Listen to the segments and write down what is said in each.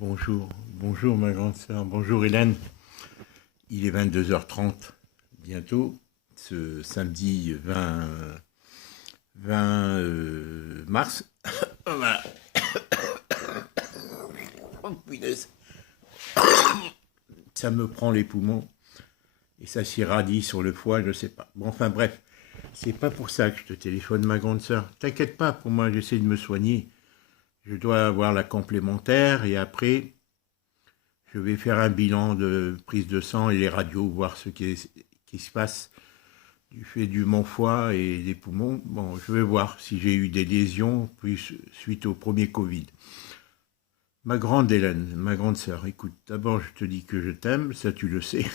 Bonjour ma grande sœur, bonjour Hélène. Il est 22h30 bientôt, ce samedi 20 mars. Voilà. Oh, punaise. Ça me prend les poumons et ça s'irradie sur le foie, je sais pas. Bon, enfin bref, c'est pas pour ça que je te téléphone ma grande sœur. T'inquiète pas, pour moi j'essaie de me soigner. Je dois avoir la complémentaire et après je vais faire un bilan de prise de sang et les radios, voir qui se passe du fait du mon foie et des poumons. Bon, je vais voir si j'ai eu des lésions plus suite au premier Covid. Ma grande Hélène, ma grande sœur, écoute, d'abord je te dis que je t'aime, ça tu le sais.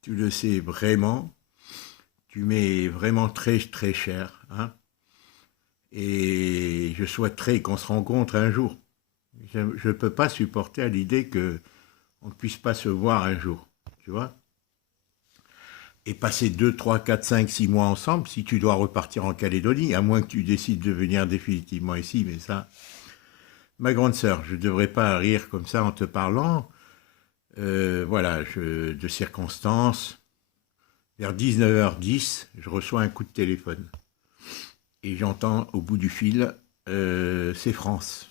Tu le sais vraiment. Tu m'es vraiment très très cher, hein. Et je souhaiterais qu'on se rencontre un jour. Je ne peux pas supporter à l'idée que on ne puisse pas se voir un jour, tu vois. Et passer 2, 3, 4, 5, 6 mois ensemble, si tu dois repartir en Calédonie, à moins que tu décides de venir définitivement ici, mais ça... Ma grande sœur, je ne devrais pas rire comme ça en te parlant. Voilà, de circonstances. Vers 19h10, je reçois un coup de téléphone. Et j'entends au bout du fil, c'est France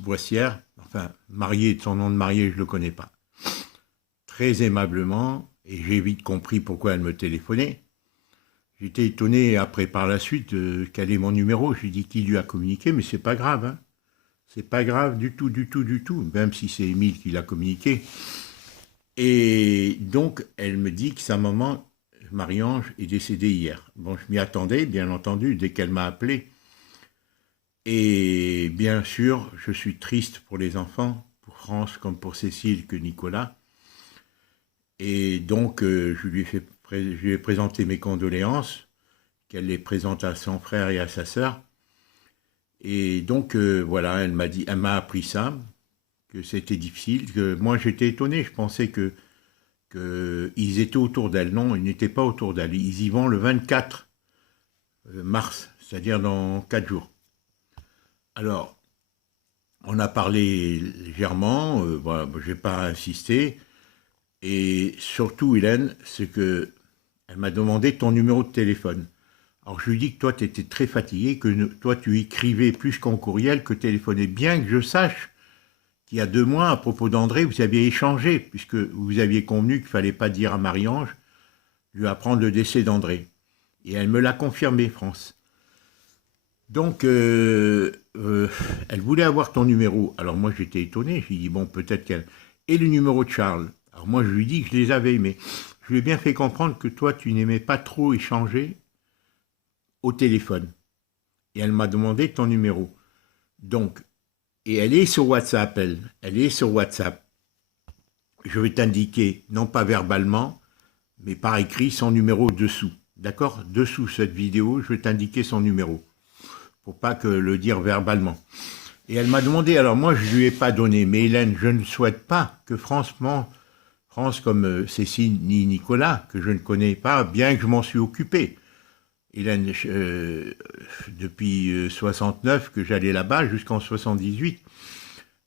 Boissière, enfin, mariée, de son nom de mariée, je ne le connais pas. Très aimablement, et j'ai vite compris pourquoi elle me téléphonait. J'étais étonné après par la suite quel est mon numéro. Je lui ai dit qui lui a communiqué, mais c'est pas grave, hein. C'est pas grave du tout, du tout, du tout, même si c'est Émile qui l'a communiqué. Et donc, elle me dit que sa maman, Marie-Ange, est décédée hier. Bon, je m'y attendais, bien entendu, dès qu'elle m'a appelé. Et bien sûr, je suis triste pour les enfants, pour France comme pour Cécile que Nicolas. Et donc, je lui ai présenté mes condoléances, qu'elle les présente à son frère et à sa sœur. Et donc, voilà, elle m'a appris ça, que c'était difficile, que moi j'étais étonné, je pensais que ils étaient autour d'elle. Non, ils n'étaient pas autour d'elle. Ils y vont le 24 mars, c'est-à-dire dans 4 jours. Alors, on a parlé légèrement, voilà, je n'ai pas insisté. Et surtout, Hélène, c'est que elle m'a demandé ton numéro de téléphone. Alors, je lui dis que toi, tu étais très fatigué, que toi, tu écrivais plus qu'en courriel, que téléphonais. Bien que je sache qu'il y a 2 mois, à propos d'André, vous aviez échangé, puisque vous aviez convenu qu'il ne fallait pas dire à Marie-Ange, lui apprendre le décès d'André. Et elle me l'a confirmé, France. Donc, elle voulait avoir ton numéro. Alors moi, j'étais étonné. Je lui ai dit, bon, peut-être qu'elle... Et le numéro de Charles. Alors moi, je lui ai dit que je les avais aimés. Je lui ai bien fait comprendre que toi, tu n'aimais pas trop échanger au téléphone. Et elle m'a demandé ton numéro. Donc, et elle est sur WhatsApp, elle est sur WhatsApp. Je vais t'indiquer, non pas verbalement, mais par écrit, son numéro dessous. D'accord? Dessous cette vidéo, je vais t'indiquer son numéro. Pour pas que le dire verbalement. Et elle m'a demandé, alors moi je lui ai pas donné, mais Hélène, je ne souhaite pas que France comme Cécile ni Nicolas, que je ne connais pas, bien que je m'en suis occupé. Hélène, depuis 69 que j'allais là-bas jusqu'en 78,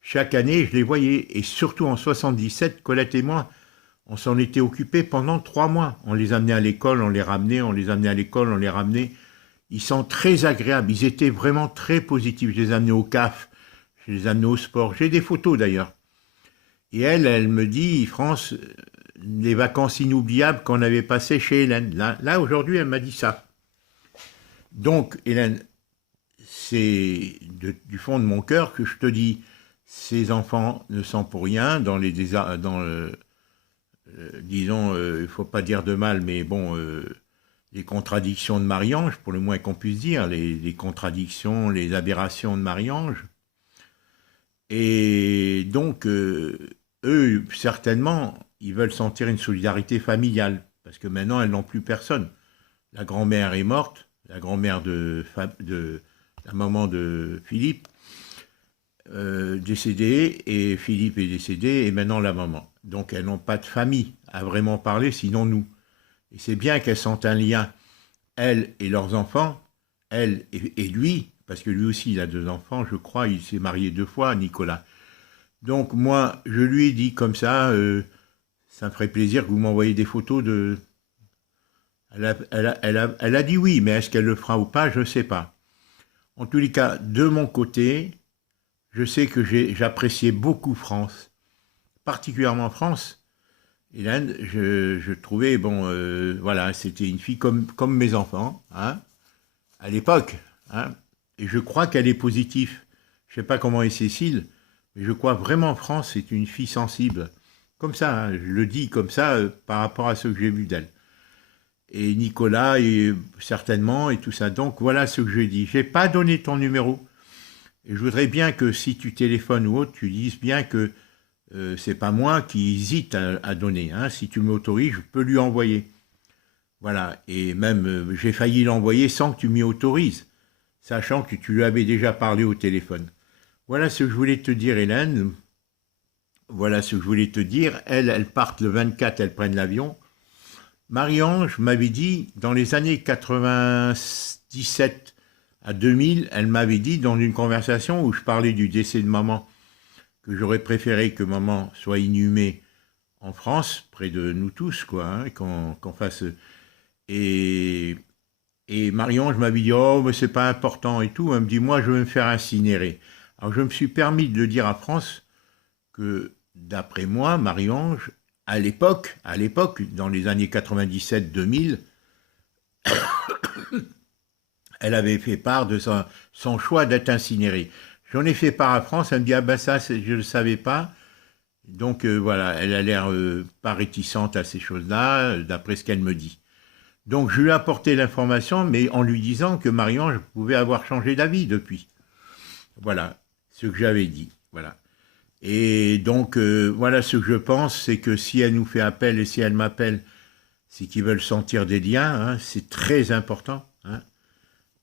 chaque année je les voyais, et surtout en 77, Colette et moi, on s'en était occupés pendant 3 mois. On les amenait à l'école, on les ramenait, on les amenait à l'école, on les ramenait. Ils sont très agréables, ils étaient vraiment très positifs. Je les amenais au CAF, je les amenais au sport. J'ai des photos d'ailleurs. Et elle me dit, France, les vacances inoubliables qu'on avait passées chez Hélène. Là aujourd'hui, elle m'a dit ça. Donc, Hélène, c'est du fond de mon cœur que je te dis, ces enfants ne sont pour rien dans les disons, il ne faut pas dire de mal, mais bon, les contradictions de Marie-Ange, pour le moins qu'on puisse dire, les contradictions, les aberrations de Marie-Ange. Et donc, eux, certainement, ils veulent sentir une solidarité familiale, parce que maintenant, elles n'ont plus personne. La grand-mère est morte, la grand-mère de la maman de Philippe, décédée, et Philippe est décédé, et maintenant la maman. Donc, elles n'ont pas de famille à vraiment parler, sinon nous. Et c'est bien qu'elles sentent un lien, elles et leurs enfants, elle et lui, parce que lui aussi, il a 2 enfants, je crois, il s'est marié 2 fois, Nicolas. Donc moi, je lui ai dit comme ça me ferait plaisir que vous m'envoyiez des photos de... Elle a dit oui, mais est-ce qu'elle le fera ou pas, je ne sais pas. En tous les cas, de mon côté, je sais que j'appréciais beaucoup France, particulièrement France. Hélène, je trouvais, bon, voilà, c'était une fille comme mes enfants, hein, à l'époque, hein, et je crois qu'elle est positive. Je ne sais pas comment est Cécile, mais je crois vraiment France, c'est une fille sensible. Comme ça, hein, je le dis comme ça par rapport à ce que j'ai vu d'elle. Et Nicolas, et certainement, et tout ça. Donc voilà ce que je dis. Je n'ai pas donné ton numéro. Et je voudrais bien que si tu téléphones ou autre, tu dises bien que c'est pas moi qui hésite à donner. Hein. Si tu m'autorises, je peux lui envoyer. Voilà. Et même, j'ai failli l'envoyer sans que tu m'y autorises, sachant que tu lui avais déjà parlé au téléphone. Voilà ce que je voulais te dire, Hélène. Voilà ce que je voulais te dire. Elle part le 24, elle prenne l'avion. Marie-Ange m'avait dit, dans les années 97 à 2000, elle m'avait dit dans une conversation où je parlais du décès de maman, que j'aurais préféré que maman soit inhumée en France, près de nous tous, quoi, hein, qu'on fasse... Et, et Marie-Ange m'avait dit, oh, mais c'est pas important et tout. Elle me dit, moi, je vais me faire incinérer. Alors, je me suis permis de le dire à France que, d'après moi, Marie-Ange, à l'époque, dans les années 97-2000, elle avait fait part de son choix d'être incinérée. J'en ai fait part à France, elle me dit, ah ben ça, je ne le savais pas. Donc voilà, elle a l'air pas réticente à ces choses-là, d'après ce qu'elle me dit. Donc je lui ai apporté l'information, mais en lui disant que Marie-Ange pouvait avoir changé d'avis depuis. Voilà, ce que j'avais dit. Voilà. Et donc, voilà ce que je pense, c'est que si elle nous fait appel et si elle m'appelle, c'est qu'ils veulent sentir des liens, hein, c'est très important, hein,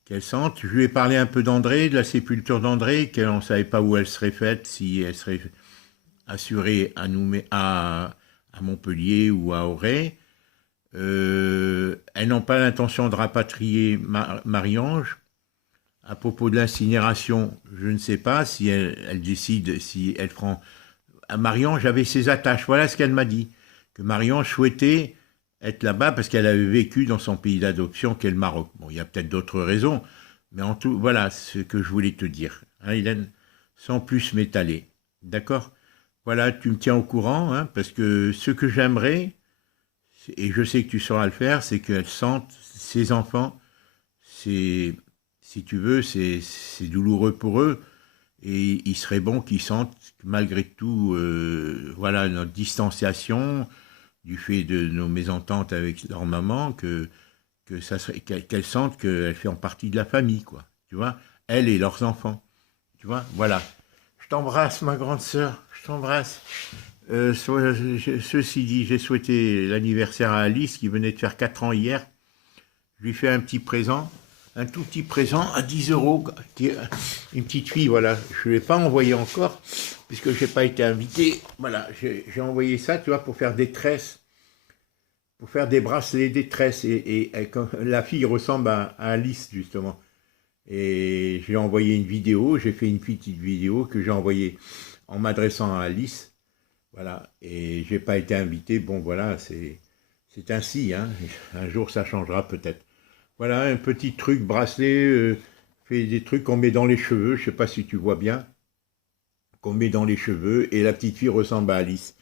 qu'elle sente. Je lui ai parlé un peu d'André, de la sépulture d'André, qu'on ne savait pas où elle serait faite, si elle serait assurée à Montpellier ou à Auray. Elles n'ont pas l'intention de rapatrier Marie-Ange. À propos de l'incinération, je ne sais pas si elle décide, si elle prend... Marie-Ange avait ses attaches, voilà ce qu'elle m'a dit. Que Marie-Ange souhaitait être là-bas parce qu'elle avait vécu dans son pays d'adoption qu'est le Maroc. Bon, il y a peut-être d'autres raisons, mais en tout, voilà ce que je voulais te dire. Hein, Hélène, sans plus m'étaler. D'accord? Voilà, tu me tiens au courant, hein, parce que ce que j'aimerais, et je sais que tu sauras le faire, c'est qu'elle sente ses enfants, c'est... Si tu veux, c'est douloureux pour eux. Et il serait bon qu'ils sentent, malgré tout, voilà, notre distanciation, du fait de nos mésententes avec leur maman, qu'elles sentent qu'elles font partie de la famille, quoi. Tu vois, elles et leurs enfants. Tu vois, voilà. Je t'embrasse, ma grande sœur. Je t'embrasse. Ceci dit, j'ai souhaité l'anniversaire à Alice, qui venait de faire 4 ans hier. Je lui fais un petit présent. Un tout petit présent à 10 euros, une petite fille, voilà. Je ne l'ai pas envoyé encore, puisque je n'ai pas été invité. Voilà, j'ai envoyé ça, tu vois, pour faire des tresses, pour faire des bracelets, des tresses. Et la fille ressemble à Alice, justement. Et j'ai envoyé une vidéo, j'ai fait une petite vidéo que j'ai envoyée en m'adressant à Alice. Voilà, et je n'ai pas été invité. Bon, voilà, c'est ainsi, hein. Un jour, ça changera peut-être. Voilà, un petit truc bracelet, fait des trucs qu'on met dans les cheveux, je ne sais pas si tu vois bien, qu'on met dans les cheveux, et la petite fille ressemble à Alice.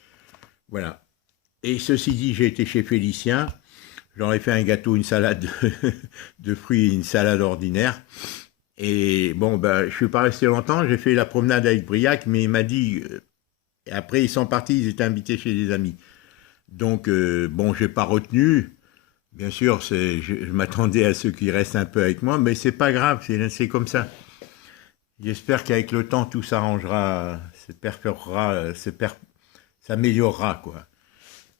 Voilà. Et ceci dit, j'ai été chez Félicien, j'en ai fait un gâteau, une salade de fruits et une salade ordinaire. Et bon, ben, je ne suis pas resté longtemps, j'ai fait la promenade avec Briac, mais il m'a dit, et après ils sont partis, ils étaient invités chez des amis. Donc, bon, je n'ai pas retenu. Bien sûr, je m'attendais à ceux qui restent un peu avec moi, mais c'est pas grave, c'est comme ça. J'espère qu'avec le temps, tout s'arrangera, s'améliorera, quoi.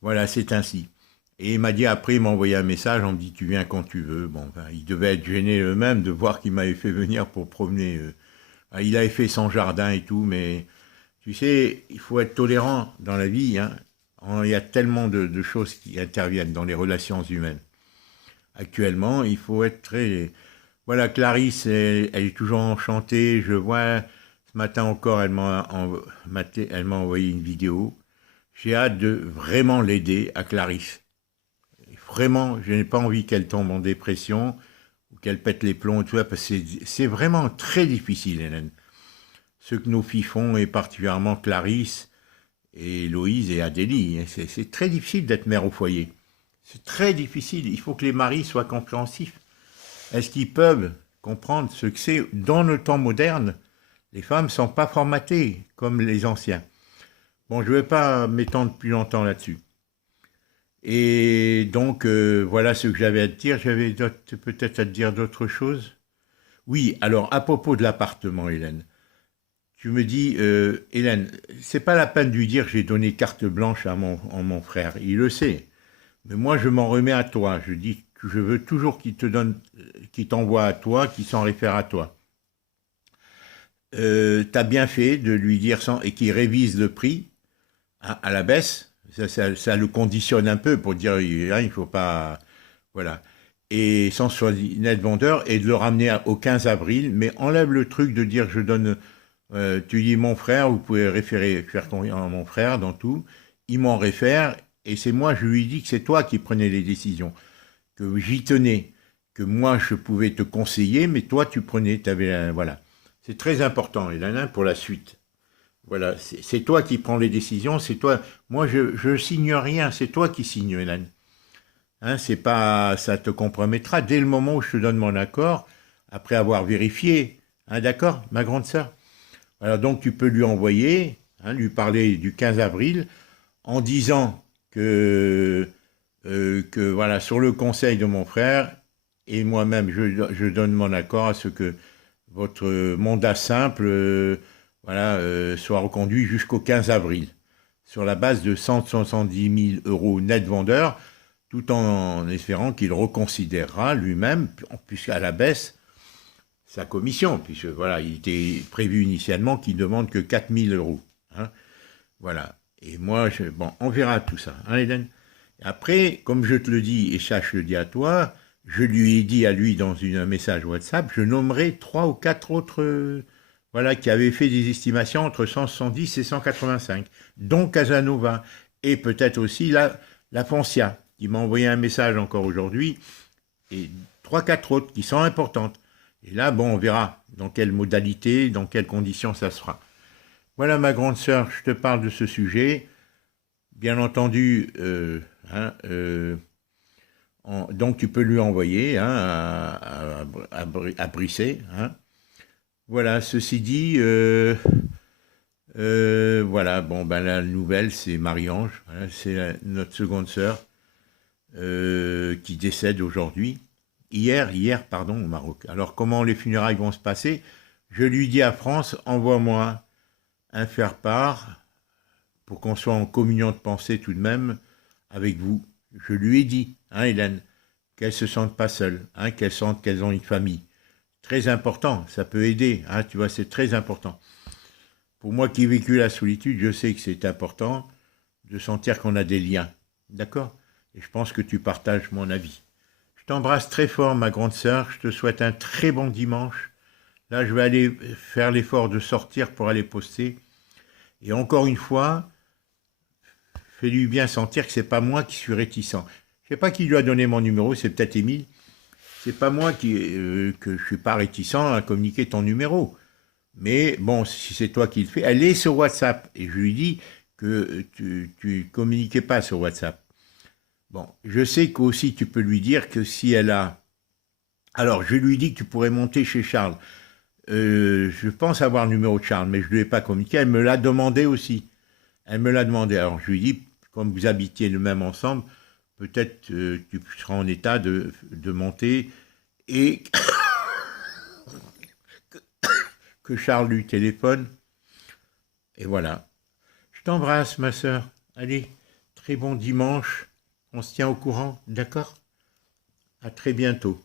Voilà, c'est ainsi. Et il m'a dit, après, il m'a envoyé un message, on me dit, tu viens quand tu veux. Bon, ben, il devait être gêné eux-mêmes de voir qu'il m'avait fait venir pour promener. Il avait fait son jardin et tout, mais tu sais, il faut être tolérant dans la vie, hein. Il y a tellement de choses qui interviennent dans les relations humaines. Actuellement, il faut être très... Voilà, Clarisse, elle est toujours enchantée. Je vois, ce matin encore, elle m'a envoyé une vidéo. J'ai hâte de vraiment l'aider à Clarisse. Vraiment, je n'ai pas envie qu'elle tombe en dépression ou qu'elle pète les plombs, tu vois, parce que c'est vraiment très difficile, Hélène. Ce que nos filles font, et particulièrement Clarisse et Héloïse et Adélie, hein, c'est très difficile d'être mère au foyer. C'est très difficile. Il faut que les maris soient compréhensifs. Est-ce qu'ils peuvent comprendre ce que c'est dans le temps moderne? Les femmes ne sont pas formatées comme les anciens. Bon, je ne vais pas m'étendre plus longtemps là-dessus. Et donc, voilà ce que j'avais à te dire. J'avais peut-être à te dire d'autres choses. Oui, alors, à propos de l'appartement, Hélène, tu me dis, Hélène, c'est pas la peine de lui dire j'ai donné carte blanche à mon frère. Il le sait. Mais moi, je m'en remets à toi. Je dis que je veux toujours qu'il t'envoie à toi, qu'il s'en réfère à toi. T'as bien fait de lui dire et qu'il révise le prix à la baisse. Ça le conditionne un peu pour dire il faut pas. Voilà. Et sans soit net vendeur et de le ramener au 15 avril, mais enlève le truc de dire je donne. Tu dis mon frère, vous pouvez faire confiance à mon frère dans tout. Il m'en réfère et c'est moi, je lui dis que c'est toi qui prenais les décisions, que j'y tenais, que moi je pouvais te conseiller, mais toi tu prenais, voilà. C'est très important, Hélène, pour la suite. Voilà, c'est toi qui prends les décisions, c'est toi. Moi, je signe rien, c'est toi qui signes, Hélène. Hein, c'est pas, ça te compromettra dès le moment où je te donne mon accord, après avoir vérifié. Hein, d'accord, ma grande sœur. Alors donc tu peux lui envoyer, hein, lui parler du 15 avril, en disant que voilà, sur le conseil de mon frère et moi-même, je donne mon accord à ce que votre mandat simple voilà, soit reconduit jusqu'au 15 avril, sur la base de 170 000 euros net vendeur, tout en espérant qu'il reconsidérera lui-même, puisqu'à la baisse, sa commission, puisque voilà, il était prévu initialement qu'il demande que 4 000 euros. Hein, voilà. Et moi, bon, on verra tout ça, hein, Hélène. Après, comme je te le dis, et ça, je le dis à toi, je lui ai dit à lui dans un message WhatsApp, je nommerai 3 ou 4 autres voilà, qui avaient fait des estimations entre 170 et 185, dont Casanova, et peut-être aussi la Foncia, qui m'a envoyé un message encore aujourd'hui, et 3-4 autres qui sont importantes. Et là, bon, on verra dans quelle modalité, dans quelles conditions ça se fera. Voilà, ma grande sœur, je te parle de ce sujet. Bien entendu, hein, donc tu peux lui envoyer hein, à Brissé. Hein. Voilà, ceci dit, voilà, bon, ben la nouvelle, c'est Marie-Ange, hein, c'est notre seconde sœur qui décède aujourd'hui. Hier, pardon, au Maroc. Alors, comment les funérailles vont se passer? Je lui dis à France, envoie-moi un faire-part pour qu'on soit en communion de pensée tout de même avec vous. Je lui ai dit, hein, Hélène, qu'elles ne se sentent pas seules, hein, qu'elles sentent qu'elles ont une famille. Très important, ça peut aider, hein, tu vois, c'est très important. Pour moi qui ai vécu la solitude, je sais que c'est important de sentir qu'on a des liens, d'accord? Et je pense que tu partages mon avis. Je t'embrasse très fort, ma grande sœur, je te souhaite un très bon dimanche. Là, je vais aller faire l'effort de sortir pour aller poster. Et encore une fois, fais-lui bien sentir que c'est pas moi qui suis réticent. Je sais pas qui lui a donné mon numéro, c'est peut-être Émile. C'est pas moi que je suis pas réticent à communiquer ton numéro. Mais bon, si c'est toi qui le fais, elle est sur WhatsApp. Et je lui dis que tu communiquais pas sur WhatsApp. Bon, je sais qu'aussi tu peux lui dire que si elle a... Alors, je lui dis que tu pourrais monter chez Charles. Je pense avoir le numéro de Charles, mais je ne lui ai pas communiqué. Elle me l'a demandé aussi. Elle me l'a demandé. Alors, je lui dis, comme vous habitiez le même ensemble, peut-être tu seras en état de monter et que Charles lui téléphone. Et voilà. Je t'embrasse, ma sœur. Allez, très bon dimanche. On se tient au courant, d'accord? À très bientôt.